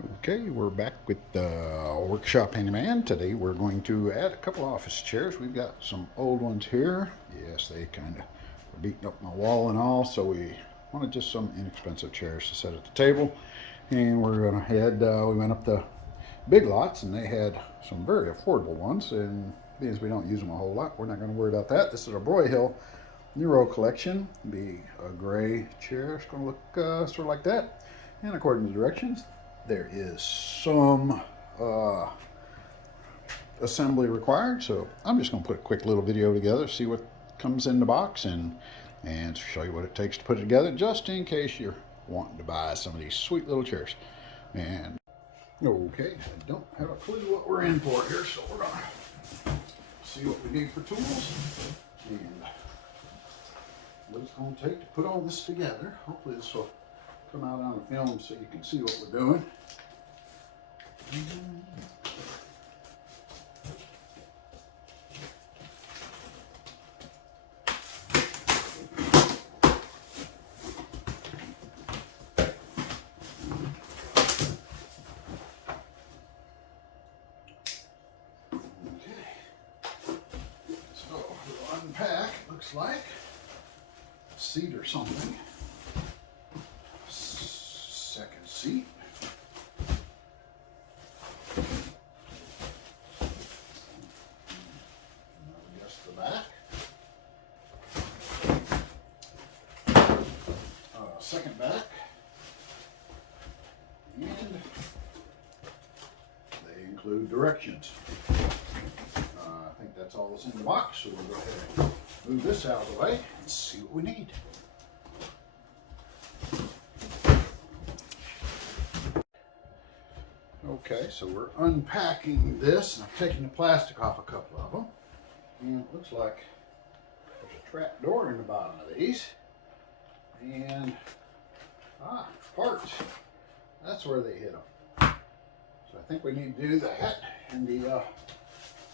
Okay, we're back with the Workshop Handyman. Today we're going to add a couple office chairs. We've got some old ones here. Yes, they kind of were beating up my wall and all, so we wanted just some inexpensive chairs to set at the table. And we're going to head, we went up the Big Lots and they had some very affordable ones. And being as we don't use them a whole lot, we're not going to worry about that. This is a Broyhill Nero Collection. It'll be a gray chair. It's going to look sort of like that. And according to the directions, there is some assembly required, so I'm just going to put a quick little video together, see what comes in the box, and show you what it takes to put it together, just in case you're wanting to buy some of these sweet little chairs. And okay, I don't have a clue what we're in for here, so we're going to see what we need for tools and what it's going to take to put all this together. Hopefully this will come out on the film so you can see what we're doing. So we'll unpack, looks like a seat or something. Second seat. Adjust the back. Second back. And they include directions. I think that's all that's in the box, so we'll go ahead and move this out of the way and see what we need. Okay, so we're unpacking this, and I've taken the plastic off a couple of them. And it looks like there's a trap door in the bottom of these. And, parts. That's where they hit them. So I think we need to do that. And I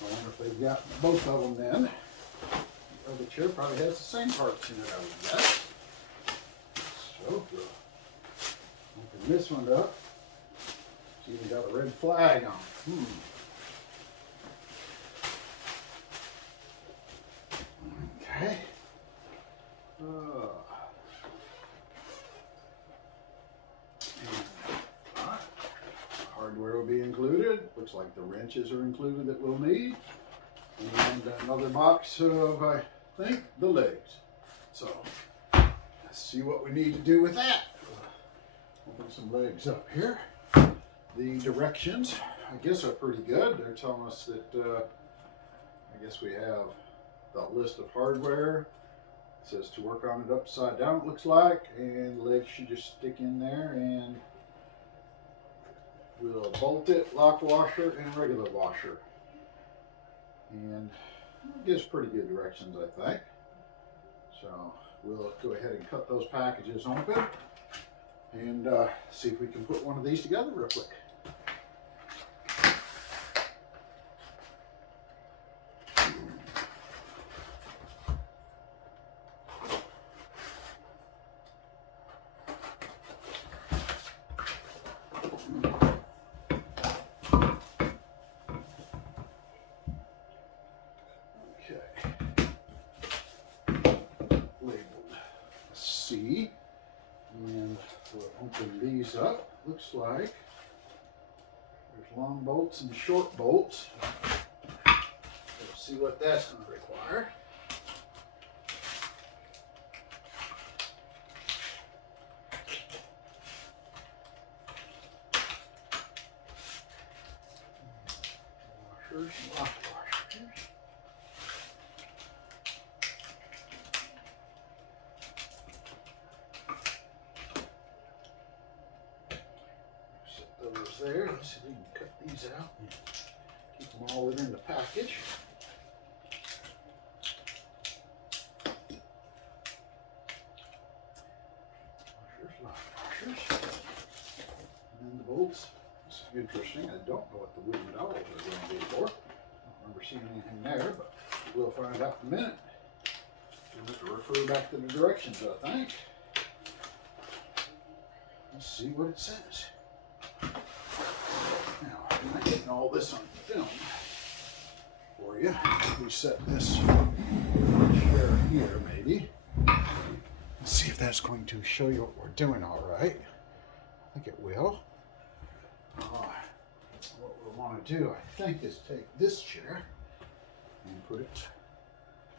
wonder if they've got both of them then. The other chair probably has the same parts in it, I would guess. So we'll open this one up. It's even got a red flag on it. Okay. Hardware will be included. Looks like the wrenches are included that we'll need. And another box of, I think, the legs. So, let's see what we need to do with that. Open some legs up here. The directions, I guess, are pretty good. They're telling us that, I guess we have the list of hardware. It says to work on it upside down, it looks like, and the legs should just stick in there, and we'll bolt it, lock washer, and regular washer. And it gives pretty good directions, I think. So we'll go ahead and cut those packages open and see if we can put one of these together real quick. C, and we'll open these up. Looks like there's long bolts and short bolts. Let's see what that's going to require. Washers, lock washers. There. Let's see if we can cut these out and keep them all within the package. Washers, lock washers. And then the bolts. This is interesting. I don't know what the wooden dowels are going to be for. I don't remember seeing anything there, but we'll find out in a minute. We'll have to refer back to the directions, I think. Let's see what it says. getting all this on film for you. We set this chair here, maybe. Let's see if that's going to show you what we're doing all right. I think it will. What we want to do, I think, is take this chair and put it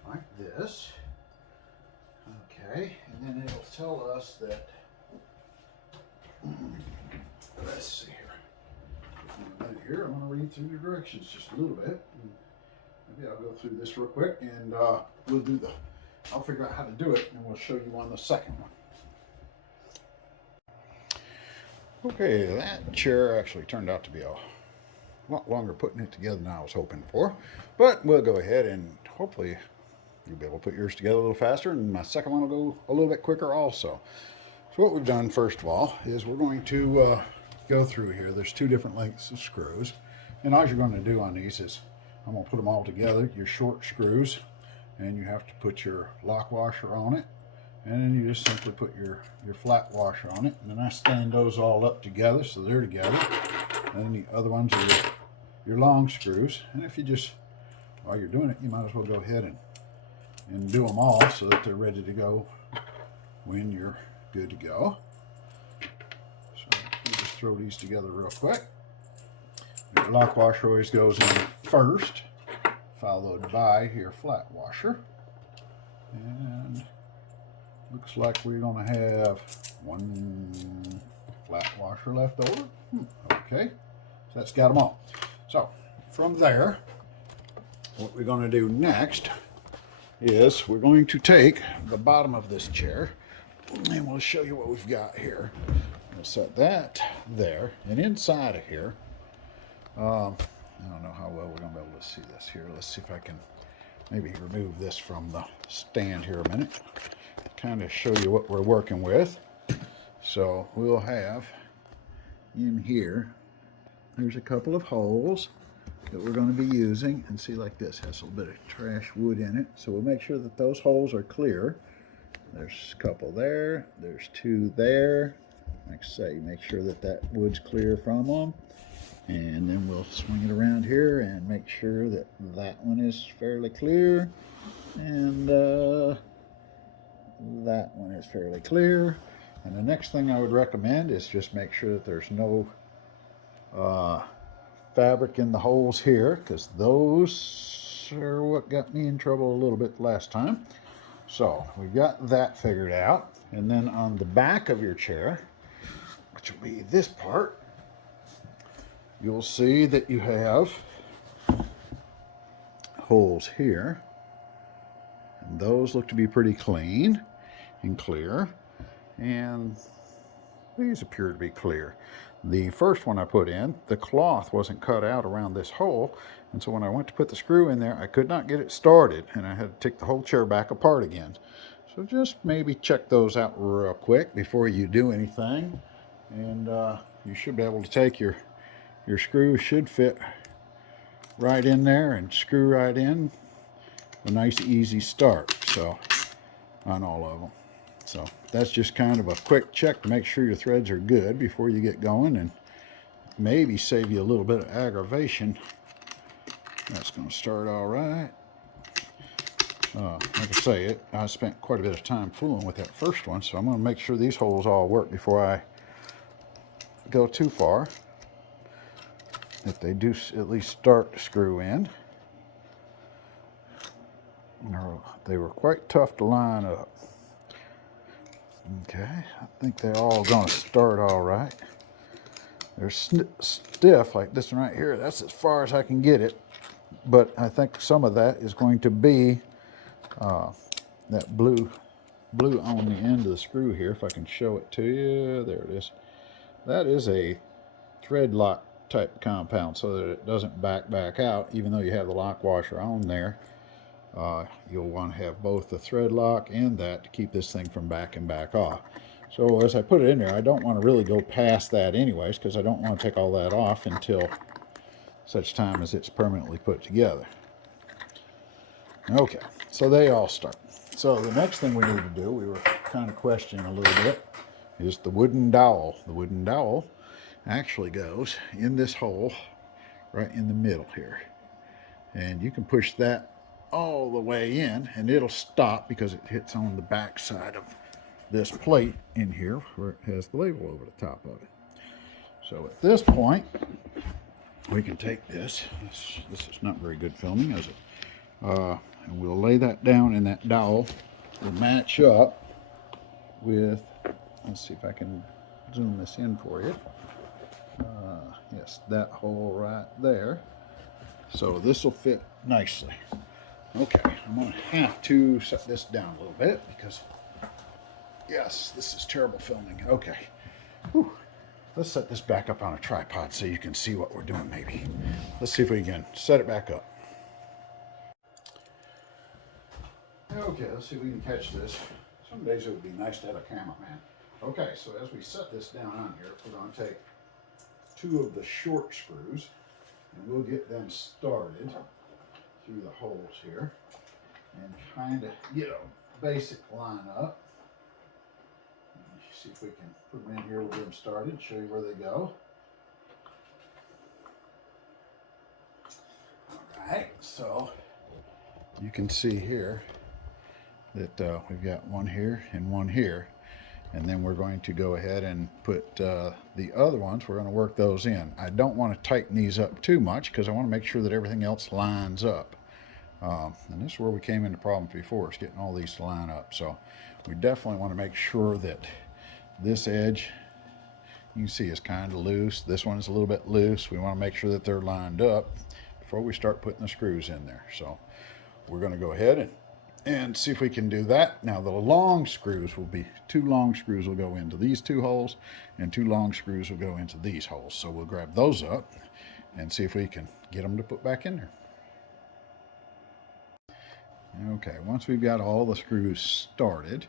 like this. Okay, and then it'll tell us that, let's see here. I'm going to read through the directions just a little bit. Maybe I'll go through this real quick and I'll figure out how to do it and we'll show you on the second one. Okay, that chair actually turned out to be a lot longer putting it together than I was hoping for, but we'll go ahead and hopefully you'll be able to put yours together a little faster, and my second one will go a little bit quicker also. So what we've done first of all is we're going to go through here. There's two different lengths of screws, and all you're going to do on these is I'm going to put them all together, your short screws, and you have to put your lock washer on it, and then you just simply put your flat washer on it, and then I stand those all up together so they're together, and then the other ones are your long screws. And if you just, while you're doing it, you might as well go ahead and do them all so that they're ready to go when you're good to go. So you just throw these together real quick. Your lock washer always goes in first, followed by your flat washer. And looks like we're going to have one flat washer left over. Okay, so that's got them all. So from there, what we're going to do next is we're going to take the bottom of this chair and we'll show you what we've got here. We'll set that there, and inside of here, I don't know how well we're going to be able to see this here. Let's see if I can maybe remove this from the stand here a minute, kind of show you what we're working with. So we'll have in here, there's a couple of holes that we're going to be using, and see, like this has a little bit of trash wood in it, so we'll make sure that those holes are clear. There's a couple there, there's two there. Like I say, make sure that that wood's clear from them, and then we'll swing it around here and make sure that that one is fairly clear, and that one is fairly clear. And the next thing I would recommend is just make sure that there's no fabric in the holes here, because those are what got me in trouble a little bit last time. So we've got that figured out. And then on the back of your chair, which will be this part, you'll see that you have holes here, and those look to be pretty clean and clear, and these appear to be clear. The first one I put in, the cloth wasn't cut out around this hole, and so when I went to put the screw in there, I could not get it started, and I had to take the whole chair back apart again. So just maybe check those out real quick before you do anything, and you should be able to take your screw should fit right in there and screw right in. A nice easy start, so on all of them. So that's just kind of a quick check to make sure your threads are good before you get going, and maybe save you a little bit of aggravation. That's going to start all right. Like I say, I spent quite a bit of time fooling with that first one, so I'm going to make sure these holes all work before I go too far. If they do at least start to screw in. They were quite tough to line up. Okay, I think they're all going to start all right. They're stiff, like this one right here. That's as far as I can get it. But I think some of that is going to be that blue on the end of the screw here. If I can show it to you, there it is. That is a thread lock type compound, so that it doesn't back out, even though you have the lock washer on there. You'll want to have both the thread lock and that to keep this thing from backing back off. So as I put it in there, I don't want to really go past that anyways, because I don't want to take all that off until such time as it's permanently put together. Okay, so they all start. So the next thing we need to do, we were kind of questioning a little bit, is the wooden dowel. The wooden dowel actually goes in this hole right in the middle here. And you can push that all the way in and it'll stop because it hits on the back side of this plate in here where it has the label over the top of it. So at this point, we can take this. This is not very good filming, is it? And we'll lay that down, and that dowel will match up with, let's see if I can zoom this in for you. Yes, that hole right there. So this will fit nicely. Okay, I'm going to have to set this down a little bit because, yes, this is terrible filming. Okay. Whew. Let's set this back up on a tripod so you can see what we're doing maybe. Let's see if we can set it back up. Okay, let's see if we can catch this. Some days it would be nice to have a cameraman. Okay, so as we set this down on here, we're going to take two of the short screws and we'll get them started through the holes here and kind of get a basic line up. See if we can put them in here, we'll get them started, show you where they go. Alright, so you can see here that we've got one here and one here. And then we're going to go ahead and put the other ones, we're going to work those in. I don't want to tighten these up too much because I want to make sure that everything else lines up. And this is where we came into problems before, is getting all these to line up. So we definitely want to make sure that this edge, you can see, is kind of loose. This one is a little bit loose. We want to make sure that they're lined up before we start putting the screws in there. So we're going to go ahead and see if we can do that. Now the long screws will be, two long screws will go into these two holes and two long screws will go into these holes. So we'll grab those up and see if we can get them to put back in there. Okay, once we've got all the screws started,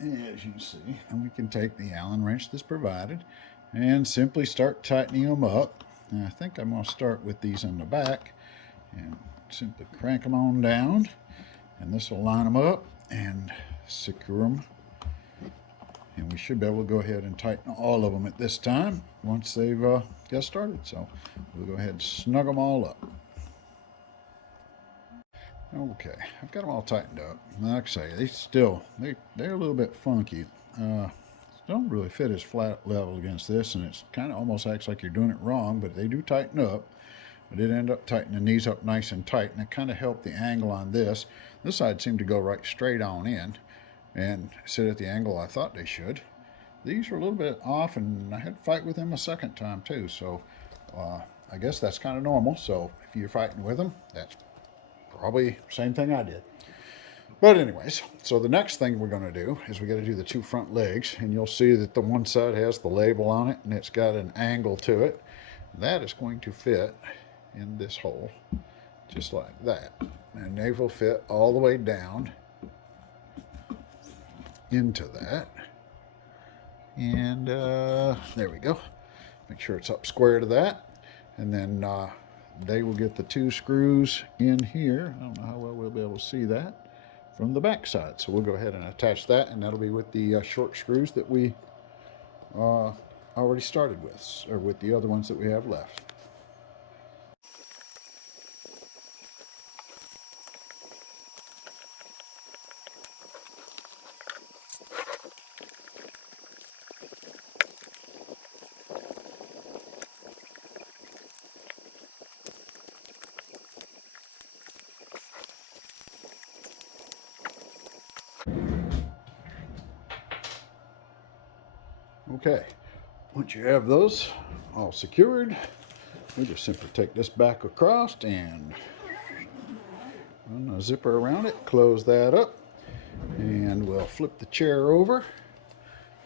as you can see, and we can take the Allen wrench that's provided and simply start tightening them up. And I think I'm going to start with these on the back and simply crank them on down, and this will line them up and secure them. And we should be able to go ahead and tighten all of them at this time once they've got started. So we'll go ahead and snug them all up. Okay, I've got them all tightened up. Like I say, they're a little bit funky. Don't really fit as flat level against this, and it's kind of almost acts like you're doing it wrong, but they do tighten up. I did end up tightening these up nice and tight, and it kind of helped the angle on this. This side seemed to go right straight on in and sit at the angle I thought they should. These were a little bit off, and I had to fight with them a second time too, so I guess that's kind of normal. So if you're fighting with them, that's probably the same thing I did. But anyways, so the next thing we're going to do is we got to do the two front legs, and you'll see that the one side has the label on it and it's got an angle to it. That is going to fit in this hole just like that, and they will fit all the way down into that. And there we go. Make sure it's up square to that, and then they will get the two screws in here. I don't know how well we'll be able to see that from the back side. So we'll go ahead and attach that, and that'll be with the short screws that we already started with, or with the other ones that we have left. Okay, once you have those all secured, we just simply take this back across and run a zipper around it, close that up, and we'll flip the chair over,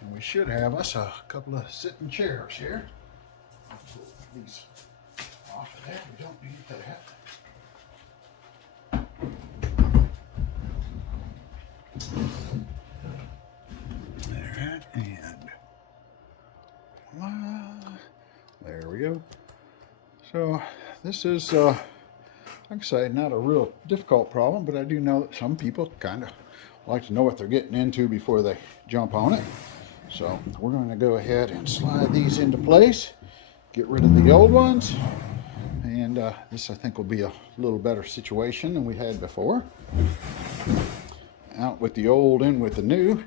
and we should have us a couple of sitting chairs here. These off of that, we don't need that. Alright, and there we go. So this is, like I say, not a real difficult problem, but I do know that some people kind of like to know what they're getting into before they jump on it. So we're going to go ahead and slide these into place, get rid of the old ones. And this, I think, will be a little better situation than we had before. Out with the old, in with the new.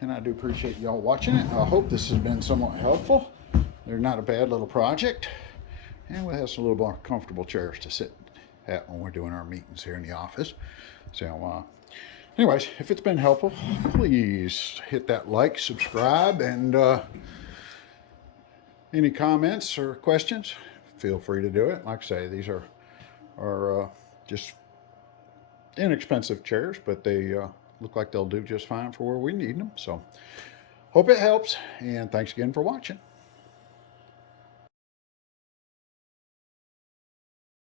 And I do appreciate y'all watching it. I hope this has been somewhat helpful. They're not a bad little project. And we have some little more comfortable chairs to sit at when we're doing our meetings here in the office. So, anyways, if it's been helpful, please hit that like, subscribe, and any comments or questions, feel free to do it. Like I say, these are just inexpensive chairs, but they look like they'll do just fine for where we need them. So, hope it helps, and thanks again for watching.